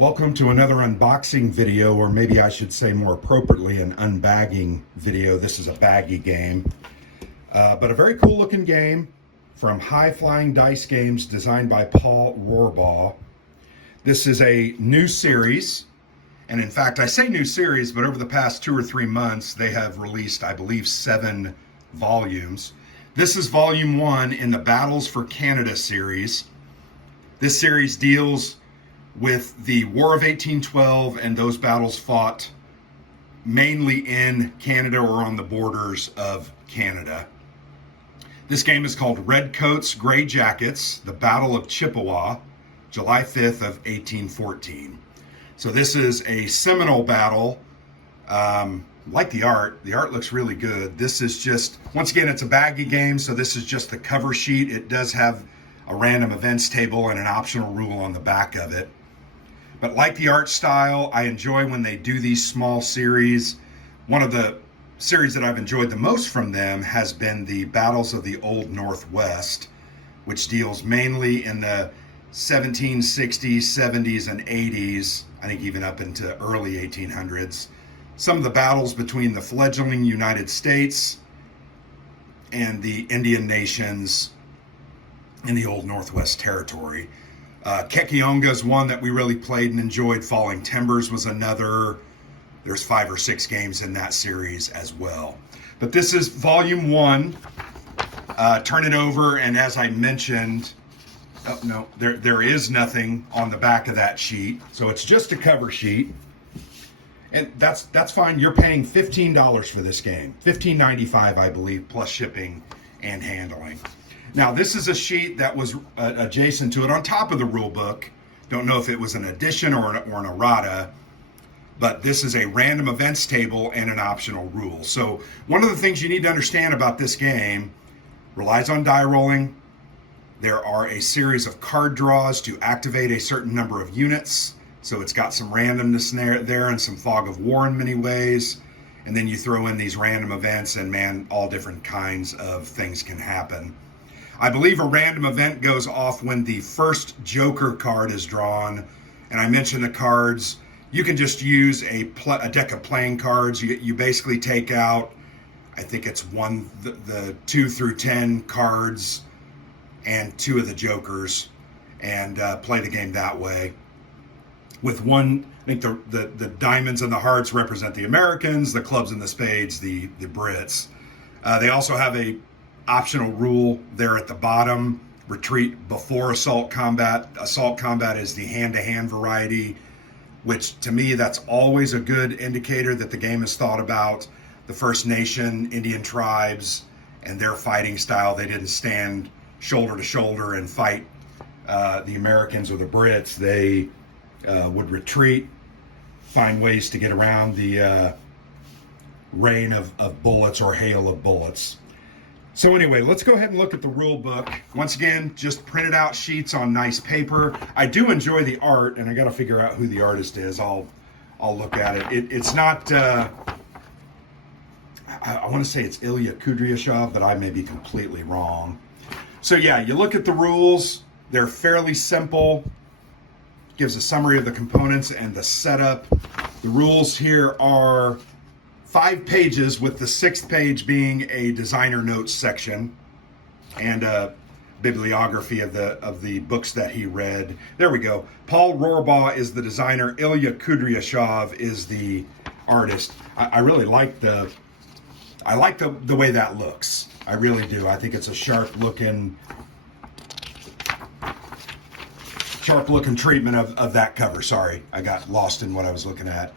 Welcome to another unboxing video, or maybe I should say more appropriately an unbagging video. This is a baggy game, but a very cool looking game from High Flying Dice Games, designed by Paul Rulebook. This is a new series, and in fact I say new series, but over the past 2 or 3 months they have released, I believe, 7 volumes. This is volume 1 in the Battles for Canada series. This series deals with the War of 1812 and those battles fought mainly in Canada or on the borders of Canada. This game is called Red Coats, Gray Jackets, the Battle of Chippewa, July 5th of 1814. So this is a seminal battle. Like the art looks really good. This is just, once again, it's a baggy game, so this is just the cover sheet. It does have a random events table and an optional rule on the back of it. But like the art style, I enjoy when they do these small series. One of the series that I've enjoyed the most from them has been the Battles of the Old Northwest, which deals mainly in the 1760s, 70s, and 80s, I think even up into early 1800s. Some of the battles between the fledgling United States and the Indian nations in the Old Northwest Territory. Kekionga is one that we really played and enjoyed. Falling Timbers was another. There's 5 or 6 games in that series as well. But this is volume 1. Turn it over, and as I mentioned, oh no, there is nothing on the back of that sheet, so it's just a cover sheet. And that's fine. You're paying $15 for this game. $15.95, I believe, plus shipping and handling. Now, this is a sheet that was adjacent to it on top of the rule book. Don't know if it was an addition or an errata, but this is a random events table and an optional rule. So one of the things you need to understand about this game relies on die rolling. There are a series of card draws to activate a certain number of units. So it's got some randomness there and some fog of war in many ways. And then you throw in these random events, and man, all different kinds of things can happen. I believe a random event goes off when the first Joker card is drawn. And I mentioned the cards. You can just use a deck of playing cards. You basically take out, I think it's the 2 through 10 cards and 2 of the Jokers, and play the game that way. With one, I think the diamonds and the hearts represent the Americans, the clubs and the spades, the Brits. They also have a optional rule there at the bottom: retreat before assault combat. Assault combat is the hand-to-hand variety, which to me, that's always a good indicator that the game is thought about the First Nation, Indian tribes, and their fighting style. They didn't stand shoulder to shoulder and fight the Americans or the Brits. They would retreat, find ways to get around the rain of bullets or hail of bullets. So anyway, let's go ahead and look at the rule book. Once again, just printed out sheets on nice paper. I do enjoy the art, and I got to figure out who the artist is. I'll look at it. It's not, I want to say it's Ilya Kudryashov, but I may be completely wrong. So yeah, you look at the rules. They're fairly simple. Gives a summary of the components and the setup. The rules here are 5 pages, with the 6th page being a designer notes section and a bibliography of the books that he read. There we go. Paul Rulebook is the designer. Ilya Kudryashov is the artist. I really like the way that looks. I really do. I think it's a sharp looking treatment of that cover. Sorry, I got lost in what I was looking at.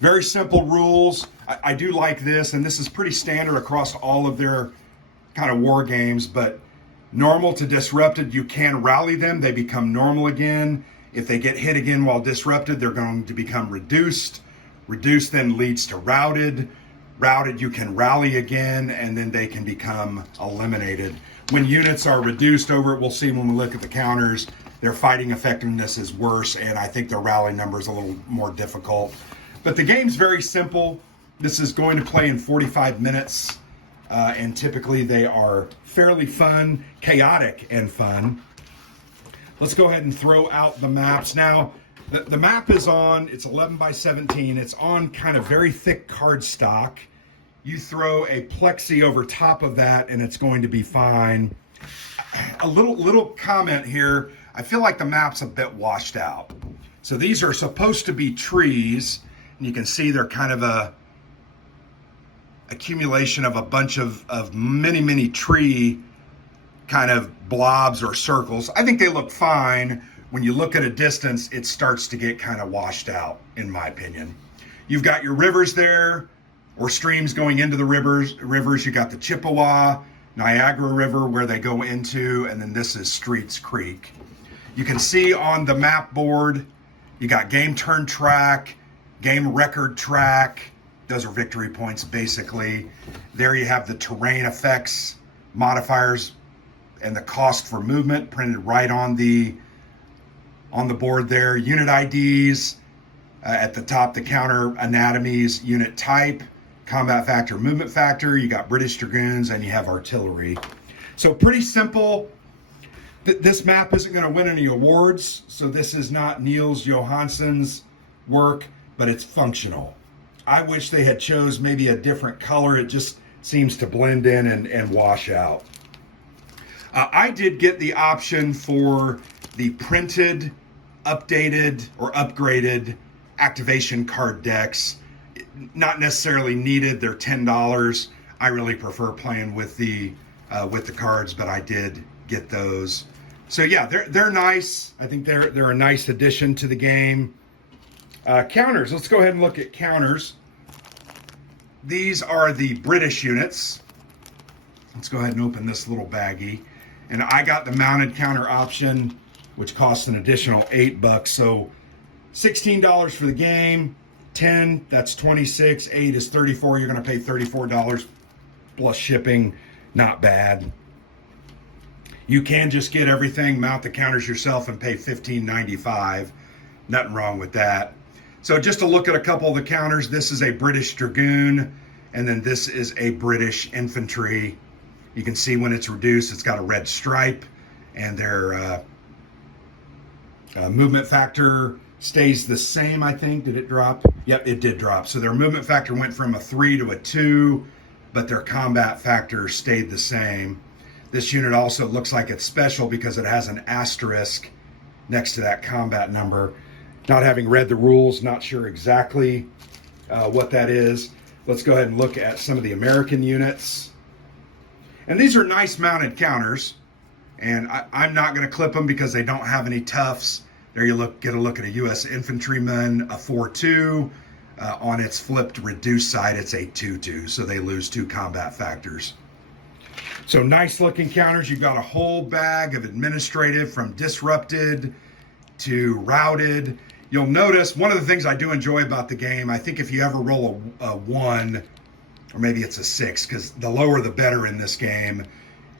Very simple rules. I do like this, and this is pretty standard across all of their kind of war games, but normal to disrupted, you can rally them. They become normal again. If they get hit again while disrupted, they're going to become reduced. Reduced then leads to routed. Routed, you can rally again, and then they can become eliminated. When units are reduced over it, we'll see when we look at the counters, their fighting effectiveness is worse, and I think their rally number is a little more difficult. But the game's very simple. This is going to play in 45 minutes, and typically they are fairly fun, chaotic and fun. Let's go ahead and throw out the maps. Now, The map is on, it's 11 by 17. It's on kind of very thick cardstock. You throw a plexi over top of that and it's going to be fine. A little comment here. I feel like the map's a bit washed out. So these are supposed to be trees, and you can see they're kind of a accumulation of a bunch of many tree kind of blobs or circles. I think they look fine. When you look at a distance, it starts to get kind of washed out, in my opinion. You've got your rivers there, or streams going into the rivers. You got the Chippewa, Niagara River where they go into, and then this is Streets Creek. You can see on the map board, you got game turn track, game record track. Those are victory points, basically. There you have the terrain effects, modifiers, and the cost for movement printed right on the board there. Unit IDs, at the top, the counter anatomies, unit type, combat factor, movement factor. You got British Dragoons, and you have artillery. So pretty simple. This map isn't going to win any awards, so this is not Niels Johansson's work, but it's functional. I wish they had chose maybe a different color. It just seems to blend in and wash out. I did get the option for the printed, updated, or upgraded activation card decks. Not necessarily needed. They're $10. I really prefer playing with the cards, but I did get those. So yeah, they're nice. I think they're a nice addition to the game. Counters. Let's go ahead and look at counters. These are the British units. Let's go ahead and open this little baggie. And I got the mounted counter option, which costs an additional $8. So $16 for the game. 10, that's 26. 8 is 34. You're going to pay $34 plus shipping. Not bad. You can just get everything, mount the counters yourself, and pay $15.95. Nothing wrong with that. So just to look at a couple of the counters, this is a British Dragoon, and then this is a British Infantry. You can see when it's reduced, it's got a red stripe, and their movement factor stays the same, I think. Did it drop? Yep, it did drop. So their movement factor went from a 3 to a 2, but their combat factor stayed the same. This unit also looks like it's special because it has an asterisk next to that combat number. Not having read the rules, not sure exactly what that is. Let's go ahead and look at some of the American units. And these are nice mounted counters. And I'm not going to clip them because they don't have any tufts. There you get a look at a U.S. infantryman, a 4-2. On its flipped reduced side, it's a 2-2. So they lose 2 combat factors. So nice looking counters. You've got a whole bag of administrative, from disrupted to routed. You'll notice one of the things I do enjoy about the game, I think if you ever roll a 1, or maybe it's a 6, because the lower the better in this game,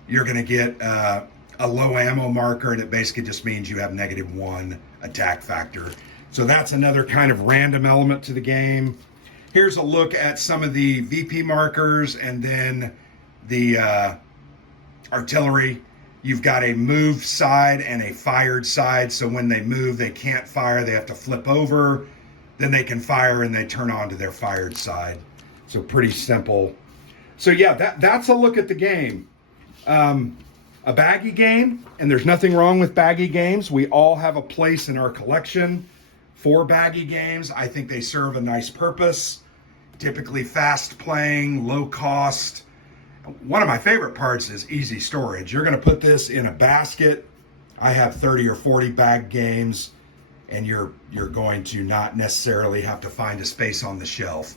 you're going to get a low ammo marker, and it basically just means you have -1 attack factor. So that's another kind of random element to the game. Here's a look at some of the VP markers, and then the artillery. You've got a moved side and a fired side, so when they move, they can't fire. They have to flip over. Then they can fire, and they turn on to their fired side. So pretty simple. So yeah, that's a look at the game. A baggy game, and there's nothing wrong with baggy games. We all have a place in our collection for baggy games. I think they serve a nice purpose. Typically fast playing, low cost. One of my favorite parts is easy storage. You're going to put this in a basket. I have 30 or 40 bag games, and you're going to not necessarily have to find a space on the shelf.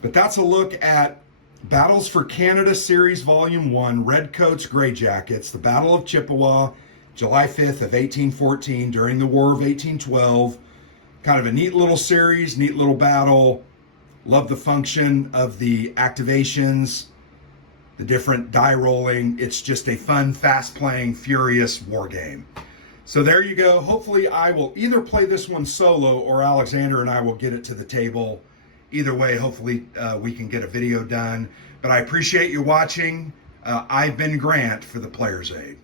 But that's a look at Battles for Canada Series Volume 1, Redcoats, Grey Jackets, the Battle of Chippewa, July 5th of 1814, during the War of 1812. Kind of a neat little series, neat little battle. Love the function of the activations, the different die rolling. It's just a fun, fast-playing, furious war game. So there you go. Hopefully I will either play this one solo, or Alexander and I will get it to the table. Either way, hopefully we can get a video done. But I appreciate you watching. I've been Grant for the Player's Aid.